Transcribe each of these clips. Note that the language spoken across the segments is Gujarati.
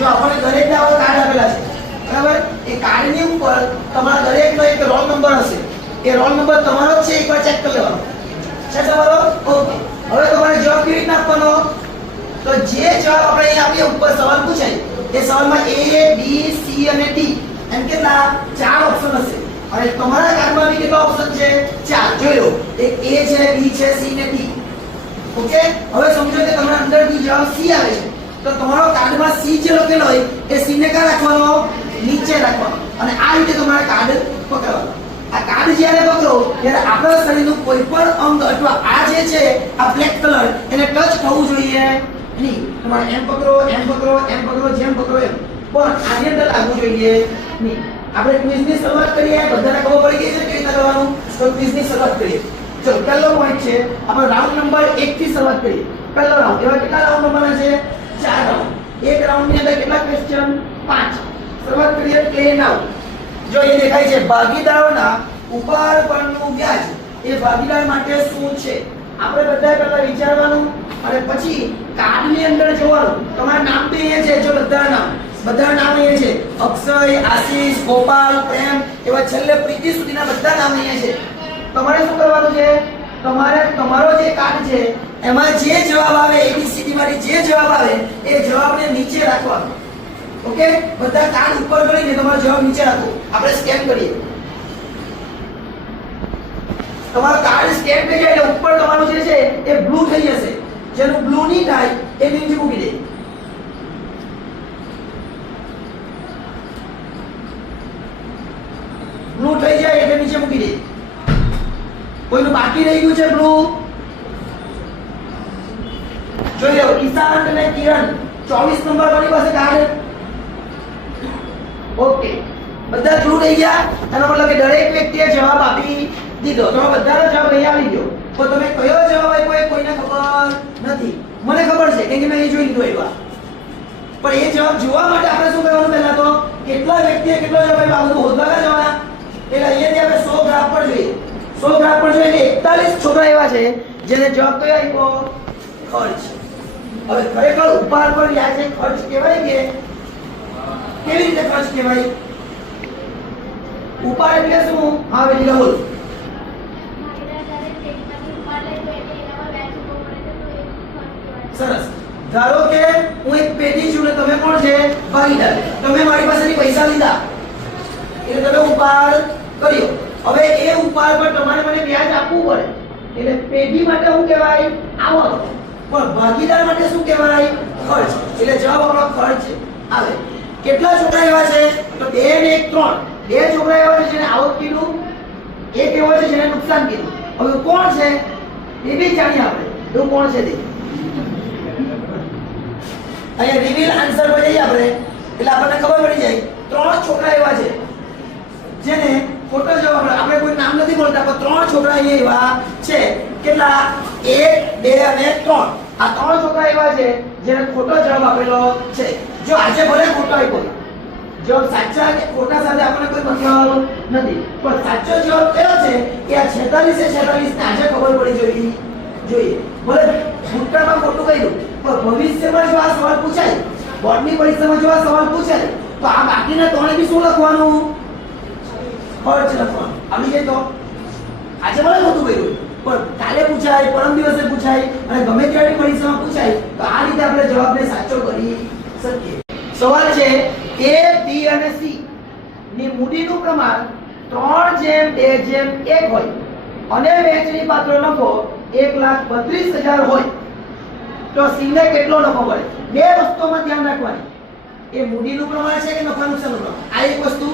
જો આપણે દરેકને આવા કાર્ડ આપેલા છે બરાબર, એ કાર્ડની ઉપર તમારા દરેકનો એક રોલ નંબર હશે, એ રોલ નંબર તમારો જ છે, એકવાર ચેક કરી લેવાનો છે તમારો. ઓકે, હવે તમારે જવાબ કેવી રીતના આપવાનો, તો જે જવાબ આપણે અહીં આપીએ ઉપર સવાલ પૂછાય એ સવાલમાં A B C અને D એમ કેટલા 4 ઓપ્શન હશે અને તમારા કાર્ડમાં બી કેટલા ઓપ્શન છે 4. જોઈ લો, એક A છે, B છે, C ને D. ઓકે, હવે સમજો કે તમારા અંદરથી જવાબ C આવે છે તો તમારો કાર્ડમાં C જે લખેલો હોય એ C ને ક્યાં રાખવાનો, નીચે રાખવાનો અને આ રીતે તમારે કાર્ડ પકડવાનું. આ કાર્ડ જ્યારે પકડો ત્યારે આપણા શરીરનું કોઈ પણ અંગ અથવા આ જે છે આ બ્લેક કલર એને ટચ થવું જોઈએ નહીં. તમારે એમ પકડો, એમ પકડો, એમ પકડો, જેમ પકડો એમ, પણ આની અંદર લાગવું જોઈએ નહીં. આપણે ક્વિઝની શરૂઆત કરીએ, બધાને ખબર પડી ગઈ છે કેવી રીતે કરવાનું, તો ક્વિઝની શરૂઆત કરીએ. ચલો, પહેલો પોઈન્ટ છે આપણે રાઉન્ડ નંબર 1 થી શરૂઆત કરીએ. પહેલો રાઉન્ડ, એવા કેટલા રાઉન્ડ નંબરના છે 4 રાઉન્ડ. એક રાઉન્ડની અંદર કેટલા ક્વેશ્ચન 5. શરૂઆત કરીએ પ્લે નાઉ. જો એ દેખાય છે ભાગીદારોના ઉપર પરનું વ્યાજ એ ભાગીદાર માટે શું છે, આપણે બધા પહેલા વિચારવાનું અને પછી કાર્ડની અંદર જોવાનું. તમારા નામ બી અહીંયા છે, જો બધા નામ અહીંયા છે, અક્ષય, આશીષ, ગોપાલ, પ્રેમ એવા છેલ્લે પ્રીતિ સુધીના બધા નામ અહીંયા છે. તમારે શું કરવાનું છે, તમારે તમારો જે કાર્ડ છે એમાં જે જવાબ આવે ABCD માંથી જે જવાબ આવે એ જવાબને નીચે રાખવાનો. ઓકે, બધા કાર્ડ ઉપર કરીને તમારો જવાબ નીચે રાખો. આપણે સ્કેન કરીએ, તમારો કાર્ડ સ્કેન થઈ જાય એટલે ઉપર તમારું જે છે એ બ્લુ થઈ જશે. જેનું બ્લુ નહીં થાય એ નીચે મૂકી દે. બ્લુ થઈ જાય એટલે નીચે મૂકી દે. કોઈનું બાકી રહી ગયું છે બ્લુ, જોઈ લો. ઈશાન અને કિરણ 24 નંબર કોની પાસે કાર્ડ? ઓકે, બધા બ્લુ થઈ ગયા. એનો મતલબ કે દરેક વ્યક્તિએ જવાબ આપી દીધો. તો બધાનો જવાબ અહીં આવી ગયો. તો તમે કયો જવાબ આપ્યો એ કોઈને ખબર નથી. મને ખબર છે કેમ કે મેં એ જોઈ લીધું એવા. પણ એ જવાબ જોવા માટે આપણે શું કરવાનું, પહેલા તો કેટલા વ્યક્તિએ કેટલો જવાબ આપ્યો આ બધું હોદવા જવાના. એટલે અહીંયાથી આપણે 100 ગ્રાફ પર જોઈએ. 100 ગ્રાફ પર જોઈએ એટલે 41 છોકરા એવા છે જેને જવાબ કયો આપ્યો, ખર્ચ. હવે ખરેખર ઉપહાર પર વ્યાજ એ ખર્ચ કહેવાય કે કેવી રીતે ખર્ચ કહેવાય? ઉપહાર એટલે શું? હા વેલી બોલ. સરસ. ધારો કે હું એક પેઢી છું ને તમે કોણ છે? ભાગીદાર. તમે મારી પાસેથી પૈસા લીધા એટલે તમે ઉપહાર કર્યો. હવે એ ઉપહાર પર તમારે મને વ્યાજ આપવું પડે એટલે પેઢી માટે શું કહેવાય? આવક. પણ ભાગીદાર માટે શું કહેવાય? ખર્ચ. એટલે જવાબ આપણો ખર્ચ આવે. કેટલા છોકરા એવા છે? તો 2 ને 1 3. 2 છોકરા એવા છે જેને આવક કીધું, એક એવો છે જેને નુકસાન કીધું. હવે કોણ છે એ બી જાણીએ આપણે. એવું કોણ છે તે અહીંયા રિવીલ આન્સર પર જઈએ આપણે એટલે આપણને ખબર પડી જાય. 3 છોકરા એવા છે જેને ખોટો જવાબ, આપણે કોઈ નામ નથી બોલતા પણ 3 છોકરા અહીંયા એવા છે. કેટલા? 1 2 અને 3. આ 3 છોકરા એવા છે જેને ખોટો જવાબ આપેલો છે. જો આજે ભલે ખોટો આપ્યો, જવાબ સાચા કે ખોટા સાથે આપણને કોઈ મતલબ નથી, પણ સાચો જવાબ કયો છે કે આ 46 છે 46 ને આજે ખબર પડી જોઈએ. ભલે ભૂતકાળમાં ખોટું કહ્યું પણ ભવિષ્યમાં જો આ સવાલ પૂછાય, બોર્ડની પરીક્ષામાં જો આ સવાલ પૂછાય તો આ બાકીના 3 બી શું લખવાનું? ખર્ચ લખવાનું. આવી જાય તો આજે ભલે ખોટું કહ્યું પણ કાલે પૂછાય, પરમ દિવસે પૂછાય અને ગમે ત્યારે પરીક્ષામાં પૂછાય તો આ રીતે આપણે જવાબને સાચો કરી શકીએ. સવાલ છે A, B અને C ની મૂડીનું પ્રમાણ 3:2:1 હોય અને વેચણી પાત્ર નફો 1,32,000 હોય તો C ને કેટલો નફો મળે? બે વસ્તુઓમાં ધ્યાન રાખવાની. એ મૂડીનું પ્રમાણ છે કે નફા નુકસાનનું પ્રમાણ, આ એક વસ્તુ,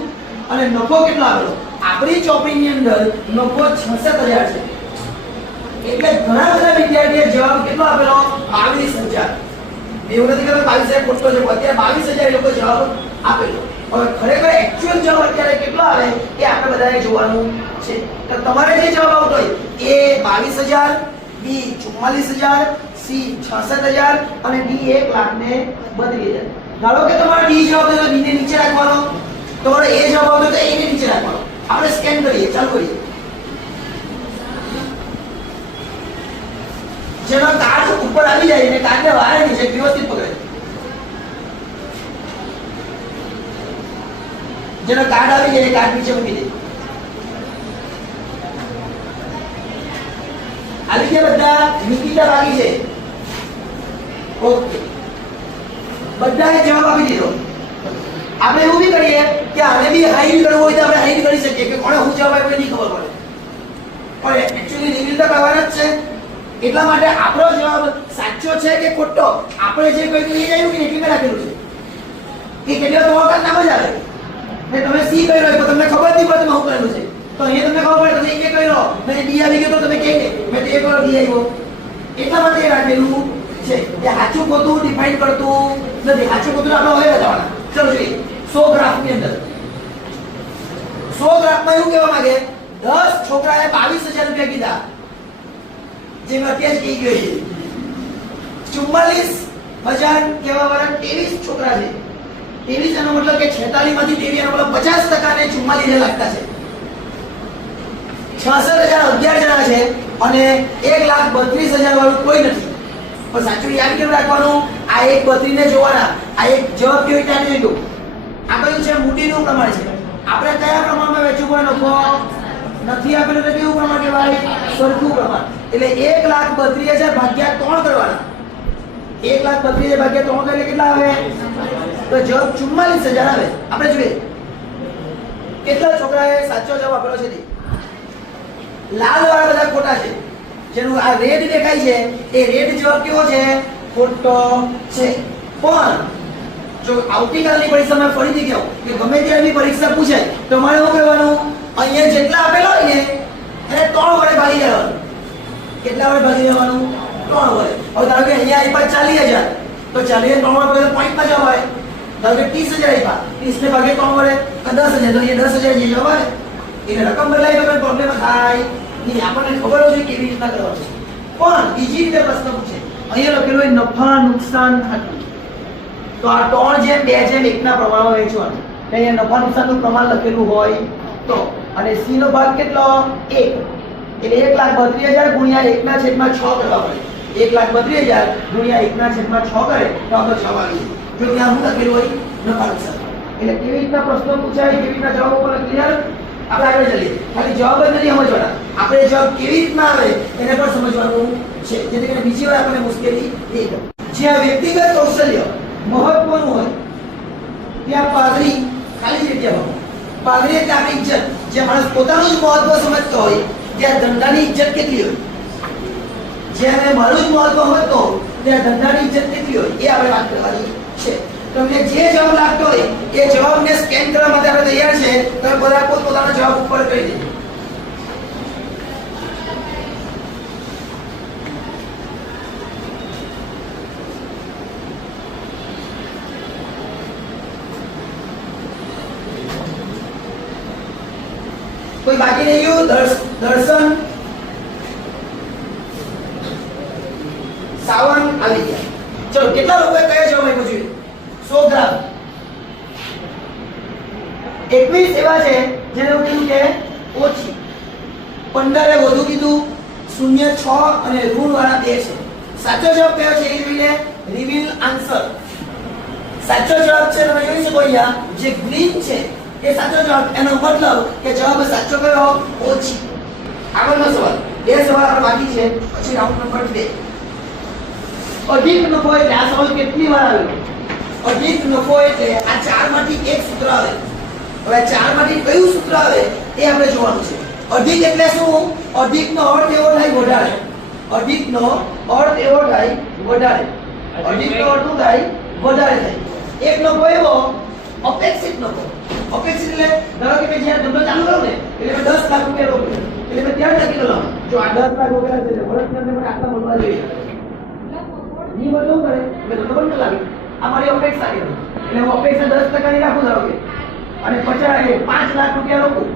અને નફો કેટલો આવેલો. આપણી ચોપડીની અંદર નફો 66,000 છે એટલે ઘણા બધા વિદ્યાર્થીએ જવાબ કેટલો આપેલો? 22,000. એવું નથી કે 22,000 ખોટો છે, અત્યારે 22,000 લોકો જવાબ આપેલો. હવે ખરેખર એક્ચ્યુઅલ જવાબ અત્યારે કેટલો આવે એ આપણે બધાએ જોવાનું છે. તો તમારે જે જવાબ આવતો હોય A 22,000, B 44,000, C 66,000 અને D 1,32,000. ધારો કે તમારો D જવાબ હોય તો D ને નીચે રાખવાનો, તમારો A જવાબ આવતો તો A ને નીચે રાખવાનો. આપણે સ્કેન કરીએ, ચાલુ કરીએ. જેનો કાર્ડ ઉપર આવી જાય ને કાર્ડને વારે નીચે વ્યવસ્થિત પકડે. જેનો કાર્ડ આવી જાય એ કાર્ડ નીચે મૂકી દે. આવી ગયા બધા? નિકિતા બાકી છે. ઓકે, બધાએ જવાબ આપી દીધો. આપણે એવું બી કરીએ કે આને બી હાઈડ કરવું હોય તો આપણે હાઈડ કરી શકીએ કે કોણે શું જવાબ આપ્યો નહીં ખબર પડે, પણ એક્ચ્યુઅલી રિવીલ તો કરવાના જ છે. એટલા માટે આપણો જવાબ સાચો છે કે ખોટો આપણે જે કોઈ લઈ જાય કે એટલી રાખેલું છે કે કેટલો તો વખત નામ જ આવે ને તમે સી કર્યો તો તમને ખબર નહીં પડે તમે શું કરેલું છે, તો અહીંયા તમને ખબર પડે તમે એ કર્યો મેં ડી આવી ગયો તો તમે કહે કે મેં તો એ કર્યો ડી આવ્યો. એટલા માટે એ રાખેલું છે કે સાચું ખોટું ડિફાઇન કરતું નથી. સાચું ખોટું આપણે હવે બતાવવાના. ચલો જોઈએ 100 ગ્રાફ ની અંદર 100 ગ્રાફમાં એવું કહેવા માંગે 10 છોકરાએ 22,000 રૂપિયા કીધા, જે મેં અત્યારે કહી ગયો છે. 44,000 કહેવા વાળા 23 છોકરા છે. 23 એનો મતલબ કે 46 માંથી 23 એનો મતલબ 50% ને 44 લાગતા છે. 66,011 જણા છે અને 1,32,000 વાળું કોઈ નથી. પણ સાચું યાદ કેમ રાખવાનું? આ 1,32 ને જોવાના. આ એક જવાબ કેવી રીતે જોઈતું? આ કયું છે? મૂડીનું પ્રમાણ છે. આપણે કયા પ્રમાણમાં વેચવું પડે નફો? નથી આપેલું તો કેવું પ્રમાણ કહેવાય? સરખું પ્રમાણ. એટલે 1,32,000 ભાગ્યા 3 કરવાના. 1,32,000 ભાગ્યા 3 એટલે કેટલા આવે? તો જવાબ 44,000 આવે. આપણે જોઈએ કેટલા છોકરાએ સાચો જવાબ આપેલો છે. લાલ વાળા બધા ખોટા છે. જેનું આ રેડ દેખાય છે એ રેડ જવાબ કેવો છે? ખોટો છે. પણ જો આવતીકાલની પરીક્ષામાં ફરીથી કહું કે ગમે ત્યારની પરીક્ષા પૂછાય તો મારે શું કરવાનું? અહીંયા જેટલા આપેલા હોય ને એને 3 વડે ભાગી દેવાનું. કેટલા વડે ભાગી દેવાનું? 3 વડે. હવે ધારો કે અહીંયા આપ્યા 40,000 તો 40 3 વડે પોઈન્ટમાં જવાબ આવે. ધારો કે 30,000 આપ્યા 30 ને ભાગે 3 વડે 10,000 તો અહીંયા 10,000 જે જવાબ આવે એટલે રકમ બદલાય તો કોઈ પ્રોબ્લેમ થાય નહીં. આપણને ખબર હોય કેવી રીતના કરવાનું છે. પણ બીજી રીતે પ્રશ્ન પૂછે. અહીંયા લખેલું હોય નફા નુકસાન ખાતું. તો આ 3:2:1 ના પ્રમાણમાં વેચવાનું. અહીંયા નફા નુકસાનનું પ્રમાણ લખેલું હોય તો અને સી નો ભાગ કેટલો? 1 એટલે 1,32,000 ગુણ્યા 1/6 કરવા પડે. 1,32,000 ગુણ્યા 1/6 કરે તો આપણો જવાબ આવી જાય. જો ત્યાં શું લખેલું હોય? નફા નુકસાન. એટલે કેવી રીતના પ્રશ્નો પૂછાય, કેવી રીતના જવાબ ઉપર ક્લિયર. આપણે આગળ ચાલીએ. ખાલી જવાબ જ નથી સમજવાના, આપણે જવાબ કેવી રીતના આવે એને પણ સમજવાનું છે, જેથી કરીને બીજી વાર આપણને મુશ્કેલી નહીં થાય. જ્યાં વ્યક્તિગત કૌશલ્ય મહત્વનું હોય ત્યાં પાઘડી ખાલી જગ્યા હોય. પાઘડી એટલે આપણી ઇજ્જત. જે માણસ પોતાનું જ મહત્વ સમજતો હોય ત્યાં ધંધાની ઇજ્જત કેટલી હોય? જ્યારે મારું જ મહત્વ સમજતો ત્યાં ધંધાની ઇજ્જત કેટલી હોય એ આપણે વાત કરવાની છે. તમને જે જવાબ લાગતો હોય એ જવાબને સ્કેન કરવા માટે આપણે તૈયાર છે. તમે બધા પોતાનો જવાબ ઉપર કરી દેજો. કોઈ બાકી નહીં ગયું? દર્શન સાવન આવી ગયા. ચલો કેટલા લોકોએ કયા જવાબ આપ્યો જોઈએ? 100 ગ્રામ. 21 એવા છે જેને હું કીધું કે ઓછી, 15 એ વધુ કીધું, 0 6 અને ઋણ વાળા 2 છે. સાચો જવાબ કયો છે એ જોઈ લે. Reveal answer. સાચો જવાબ છે તમે જોઈ શકો અહીંયા જે ગ્રીન છે એ સાચો જવાબ. એનો મતલબ કે જવાબ સાચો કયો? ઓછી. આગળનો સવાલ. 2 સવાલ આપણે બાકી છે, પછી રાઉન્ડ નંબર 2. અધિક નફો એટલે આ સવાલ કેટલી વાર આવ્યો? અધિક નફો એટલે આ 4 માંથી એક સૂત્ર આવે. હવે 4 માંથી કયું સૂત્ર આવે એ આપણે જોવાનું છે. અધિક એટલે શું? અધિક નો અર્થ એવો થાય વધારે. અધિક નો અર્થ એવો થાય વધારે. અધિક નો અર્થ શું થાય? વધારે થાય. એક નફો એવો અપેક્ષિત નફો. અપેક્ષિત એટલે ધારો કે જ્યારે ધંધો ચાલુ કરું ને એટલે મેં 10 લાખ રૂપિયા રોક્યો એટલે મેં ત્યાં નક્કી કર્યું જો આ 10 લાખ રોકેલા છે વર્ષની અંદર મને આટલા મળવા જોઈએ. ની બધું કરે મેં ધંધો બંધ લાવી. આ મારી અપેક્ષા છે એટલે હું અપેક્ષા 10% ની રાખું ધારો કે અને 5 લાખ રૂપિયા રોકું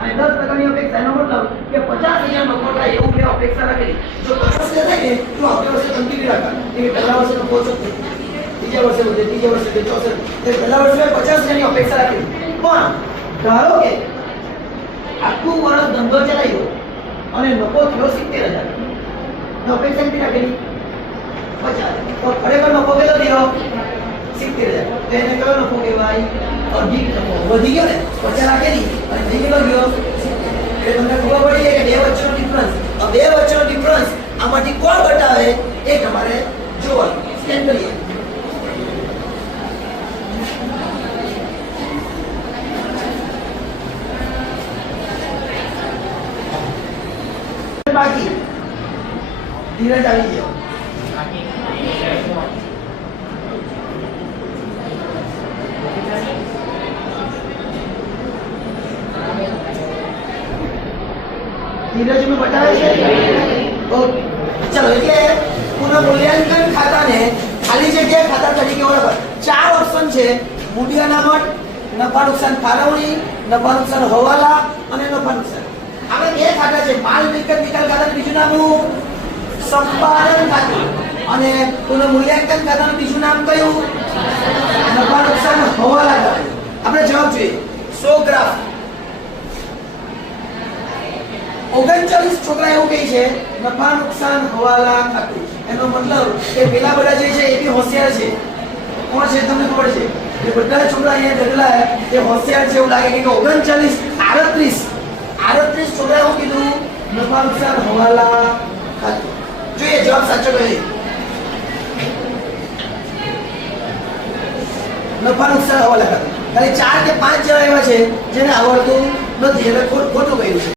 અને 10% ની અપેક્ષા. એનો મતલબ કે 50,000 નફો થાય એવું મેં અપેક્ષા રાખેલી. જો 50 થાય ને તો આવતા વર્ષે કન્ટિન્યુ રાખવાનું. એ પહેલા વર્ષે તો પહોંચો ત્રીજા વર્ષે વધે, ત્રીજા વર્ષે વધે, ચોથા વર્ષે પહેલા વર્ષે 50,000 ની અપેક્ષા રાખેલી. પણ ધારો કે આખું વર્ષ ધંધો ચલાવ્યો અને નફો થયો 70,000 તો અપેક્ષા કેટલી રાખેલી? 50,000. તો ખરેખર નફો કેટલો થયો? 70,000. તો એને કયો નફો કહેવાય? વધી ગયો ને 50 રાખેલી અને થઈ કેટલો ગયો એટલે તમને ખબર પડી કે બે વચ્ચેનો ડિફરન્સ બે વચ્ચેનો ડિફરન્સ આમાંથી કોણ બતાવે એ તમારે જોવાનું સ્કેન કરીએ બાકી ધીરજ આવી ગયો ધીરજ में બતાવે છે ઓકે ચલો એટલે પુનઃ મૂલ્યાંકન ખાતાને ખાલી જગ્યા ખાતા તરીકે ઓળખો ચાર ઓપ્શન છે મૂડી અનામત નફા નુકસાન ફાળવણી નફા નુકસાન હવાલા અને નફા નુકસાન હવે બે ખાતા છે માલ મિલકત નિકાલ ખાતાનું બીજું નામ સંપાદન ખાતું અને પુનઃ મૂલ્યાંકન ખાતાનું બીજું નામ કયું નફા નુકસાન હવાલા ખાતું આપણે જવાબ જોઈએ 100 ગ્રાફ 39 છોકરા એવું કહે છે નફા નુકસાન હવાલા ખાતું એનો મતલબ કે પેલા બધા જે છે એ બી હોશિયાર છે કોણ છે તમને ખબર છે એ બધા છોકરા અહીંયા બેઠેલા એ હોશિયાર છે એવું લાગે કે 39 38 છોકરા એવું કીધું નફા નુકસાન હવાલા ખાતું જોઈએ જવાબ સાચો કયો નફા નુકસાન હવાલા ખાતું ખાલી 4 કે 5 જણા એવા છે જેને આવડતું નથી એટલે ખોટું કહ્યું છે